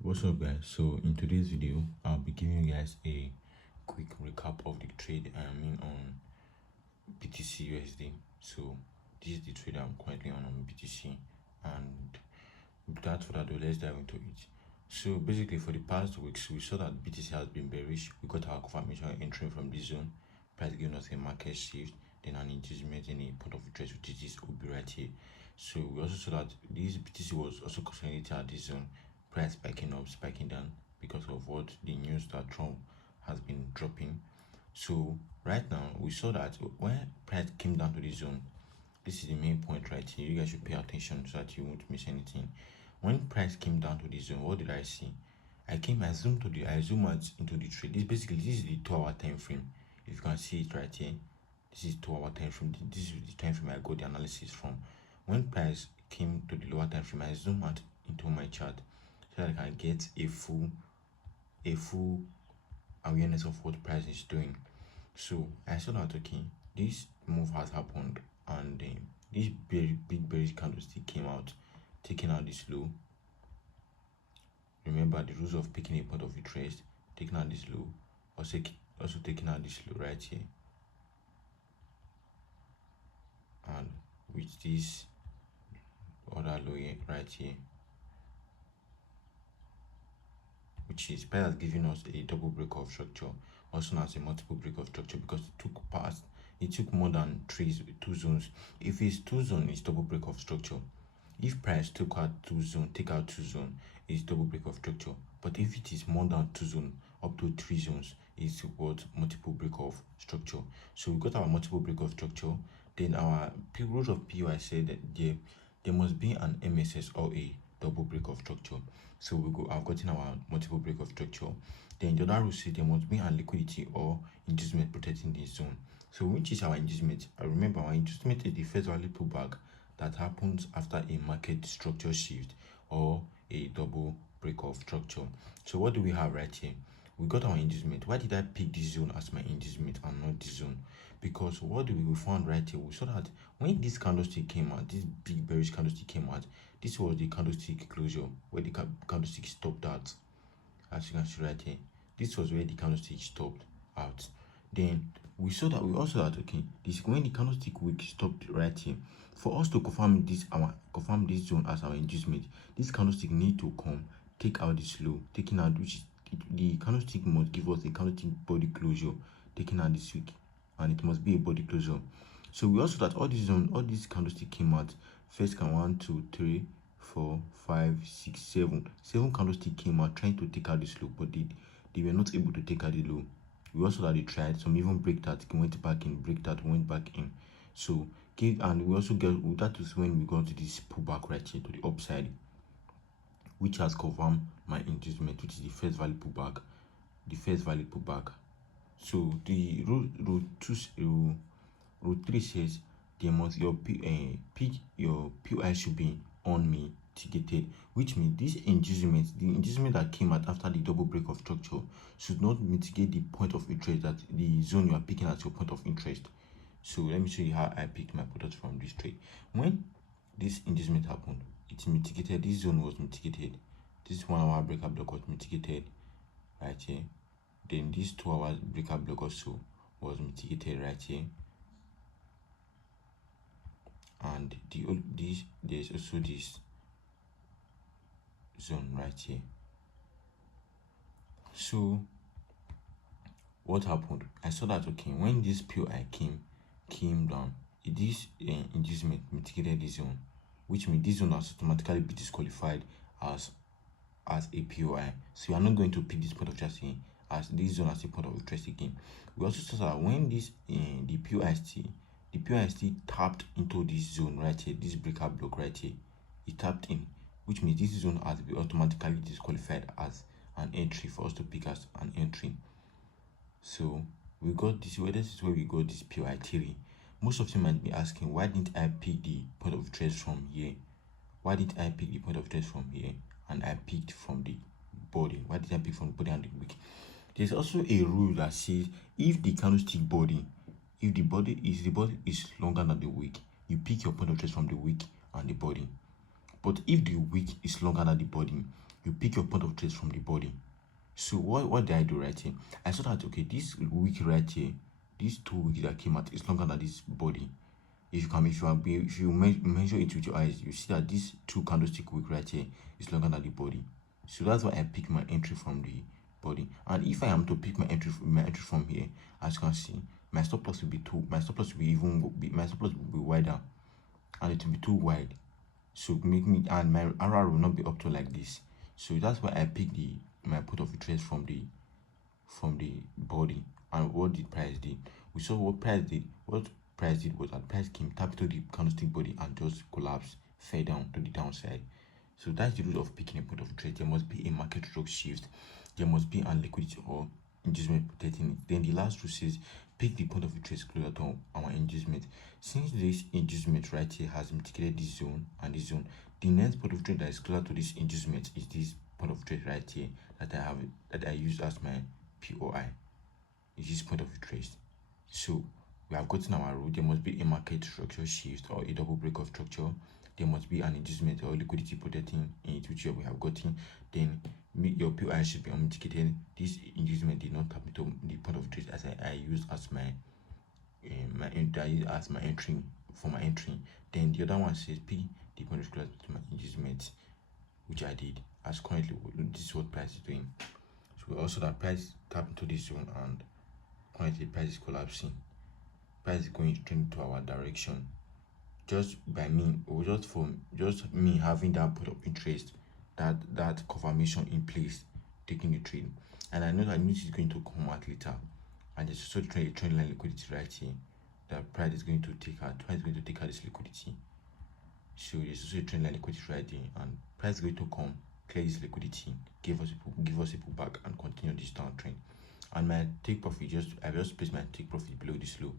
What's up, guys? So in today's video I'll be giving you guys a quick recap of the trade on BTCUSD. So this is the trade I'm currently on BTC, and without further ado, let's dive into it. So basically, for the past weeks we saw that BTC has been bearish. We got our confirmation entering from this zone, price giving us a market shift, then an inducement in a point of interest, which is this OB right here. So we also saw that this BTC was also consolidated at this zone, price spiking up, spiking down because of what the news that Trump has been dropping. So right now we saw that when price came down to this zone, this is the main point right here. You guys should pay attention so that you won't miss anything. When price came down to this zone, what did I see? I zoomed out into the trade. This is the 2-hour time frame. If you can see it right here, this is 2-hour time frame. This is the time frame I got the analysis from. When price came to the lower time frame, I zoomed out into my chart so that I can get a full awareness of what price is doing. So I saw that okay, this move has happened, and this big bearish candlestick came out, taking out this low. Remember the rules of picking a point of interest, taking out this low, also taking out this low right here, and with this other low here, right here, which is price has given us a double break of structure, also known as a multiple break of structure, because it took more than two zones. If it's two zones, it's double break of structure. If price take out two zones, it's double break of structure. But if it is more than two zones, up to three zones, it's what multiple break of structure. So we got our multiple break of structure. Then our rules of POI said that there must be an MSS or a double break of structure. So I've gotten our multiple break of structure. Then the other rule said there must be a liquidity or inducement protecting this zone. So which is our inducement? I remember our inducement is the first value pullback that happens after a market structure shift or a double break of structure. So what do we have right here? We got our inducement. Why did I pick this zone as my inducement and not this zone? Because what we found right here, we saw that when this candlestick came out, this big bearish candlestick came out, this was the candlestick closure where the candlestick stopped out. As you can see right here, this was where the candlestick stopped out. Then we saw that okay, this when the candlestick wick stopped right here. For us to confirm this zone as our inducement, this candlestick need to come take out this low, taking out the candlestick must give us a candlestick body closure, taking out this wick, and it must be a body closure. So we also that all these candlestick came out first. 1, 2, 3, 4, 5, 6, 7 candlestick came out trying to take out this low, but they were not able to take out the low. We also that they tried, some even break that, went back in, break that, went back in. So and we also that is when we got to this pullback right here to the upside, which has confirmed my inducement, which is the first value pullback, So the rule 3 says there must your POI should be unmitigated, which means the inducement that came out after the double break of structure should not mitigate the point of interest, that the zone you are picking as your point of interest. So let me show you how I picked my product from this trade. When this inducement happened, it mitigated. This zone was mitigated. This 1 hour breaker block was mitigated right here. Then this 2 hours breaker block also was mitigated right here. And there's also this zone right here. So what happened? I saw that okay, when this POI came down, this inducement mitigated this zone, which means this zone has automatically be disqualified as a POI. So you are not going to pick this point of interest in as this zone as a point of interest again. We also saw that when this the POIST tapped into this zone right here, this breaker block right here, it tapped in, which means this zone has been automatically disqualified as an entry for us to pick as an entry. So we got this. This is where we got this POI theory. Most of you might be asking, why didn't I pick the point of interest from here? Why did I pick the point of interest from here and I picked from the body? Why did I pick from the body and the wick? There's also a rule that says if the candlestick body, if the body is longer than the wick, you pick your point of interest from the wick and the body. But if the wick is longer than the body, you pick your point of trace from the body. So what did I do right here? I saw that okay, this wick right here, these two wicks that came out is longer than this body. If you measure it with your eyes, you see that this two candlestick wick right here is longer than the body. So that's why I pick my entry from the body. And if I am to pick my entry from here, as you can see, my stop loss will be my stop loss will be wider, and it will be too wide. So make me, and my RR will not be up to like this. So that's why I pick my point of interest from the body. And what did price did? We saw what price did. What price did was that price came, tap to the candlestick body and just collapsed, fell down to the downside. So that's the rule of picking a point of trade. There must be a market stroke shift. There must be an liquidity or inducement protecting it. Then the last rule says pick the point of interest closer to our inducement. Since this inducement right here has mitigated this zone and this zone, the next point of trade that is closer to this inducement is this point of trade right here that I use as my POI. Is this point of interest. So we have gotten our rule. There must be a market structure shift or a double break of structure. There must be an inducement or liquidity protecting it, which we have gotten. Then your POI should be unmitigated. This inducement did not tap into the point of interest as I used as my entry for my entry. Then the other one says P the point of interest to my inducement, which I did. As currently this is what price is doing. So we also that price tap into this zone, and currently price is collapsing. Price is going straight into our direction. Just by me, or just me having that point of interest, that confirmation in place, taking the trade. And I know that news is going to come out later. And there's also a trend line liquidity right here. That price is going to take out. Price is going to take out this liquidity. So there's also a trend line liquidity right there, and price is going to come, clear this liquidity, give us a pullback, and continue this downtrend. And my take profit, I just place my take profit below this low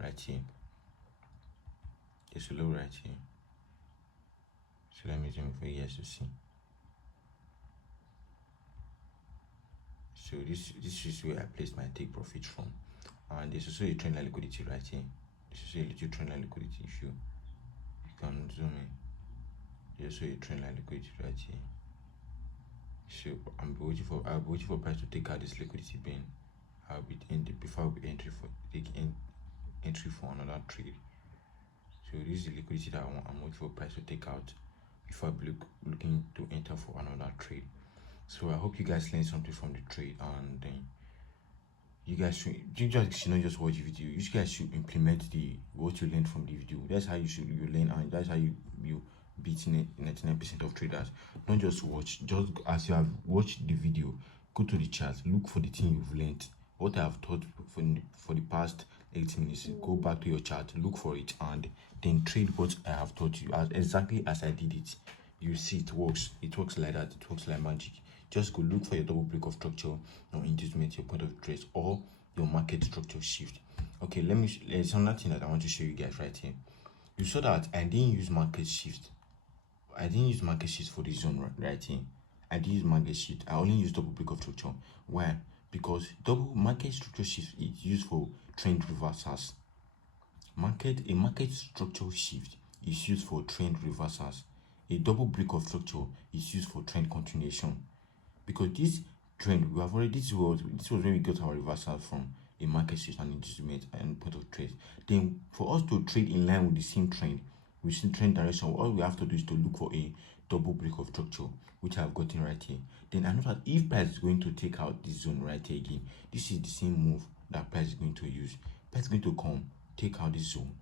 right here. There's a low right here. So let me zoom for you guys to see. So this is where I placed my take profit from. And there's also a trend line liquidity right here. This is a little trend line liquidity. If you can zoom in, there's also a trend line liquidity right here. So I'll be waiting for price to take out this liquidity bin. I'll be before I'll be entry for another trade. So this is the liquidity that I'm waiting for price to take out before I'll be looking to enter for another trade. So I hope you guys learned something from the trade, and then you should not just watch the video. You guys should implement what you learned from the video. That's how you learn, and that's how you beat 99% of traders. Don't just watch. Just as you have watched the video, go to the chart, look for the thing you've learned. What I have taught for the past 18 minutes, go back to your chart, look for it, and then trade what I have taught you exactly as I did it. You see it works. It works like that. It works like magic. Just go look for your double break of structure, or inducement, your point of interest, or your market structure shift. Okay, there's another thing that I want to show you guys right here. You saw that I didn't use market shift. I didn't use market shift for the zone right here. I didn't use market shift. I only use double break of structure. Why? Because double market structure shift is used for trend reversals. A market structure shift is used for trend reversals. A double break of structure is used for trend continuation. Because this trend, this was where we got our reversal from a market shift and inducement and point of trade. Then for us to trade in line with the same trend, with same trend direction, all we have to do is to look for a double break of structure, which I've gotten right here. Then I know that if price is going to take out this zone right here again, this is the same move that price is going to use. Price is going to come, take out this zone,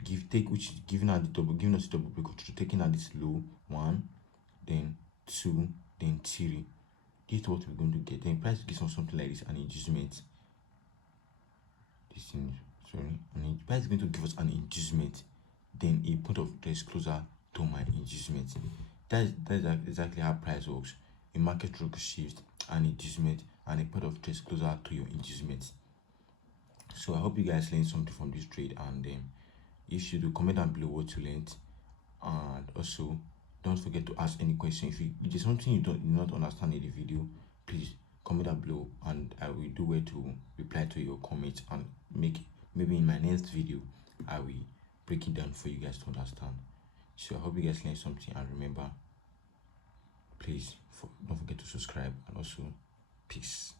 which is giving us the double break of structure, taking out this low 1, then 2, then 3. This is what we're going to get. Then price gives us something like this, an inducement. And price is going to give us an inducement, then a point of interest closer to my inducement. That's exactly how price works. A market structure shift, an inducement, and a point of interest closer to your inducement. So I hope you guys learned something from this trade, and if you do, comment down below what you learned, and also don't forget to ask any question. If there's something you do not understand in the video, please comment down below, and I will do well to reply to your comments, and maybe in my next video I will break it down for you guys to understand. So I hope you guys learned something, and remember, please Don't forget to subscribe, and also peace.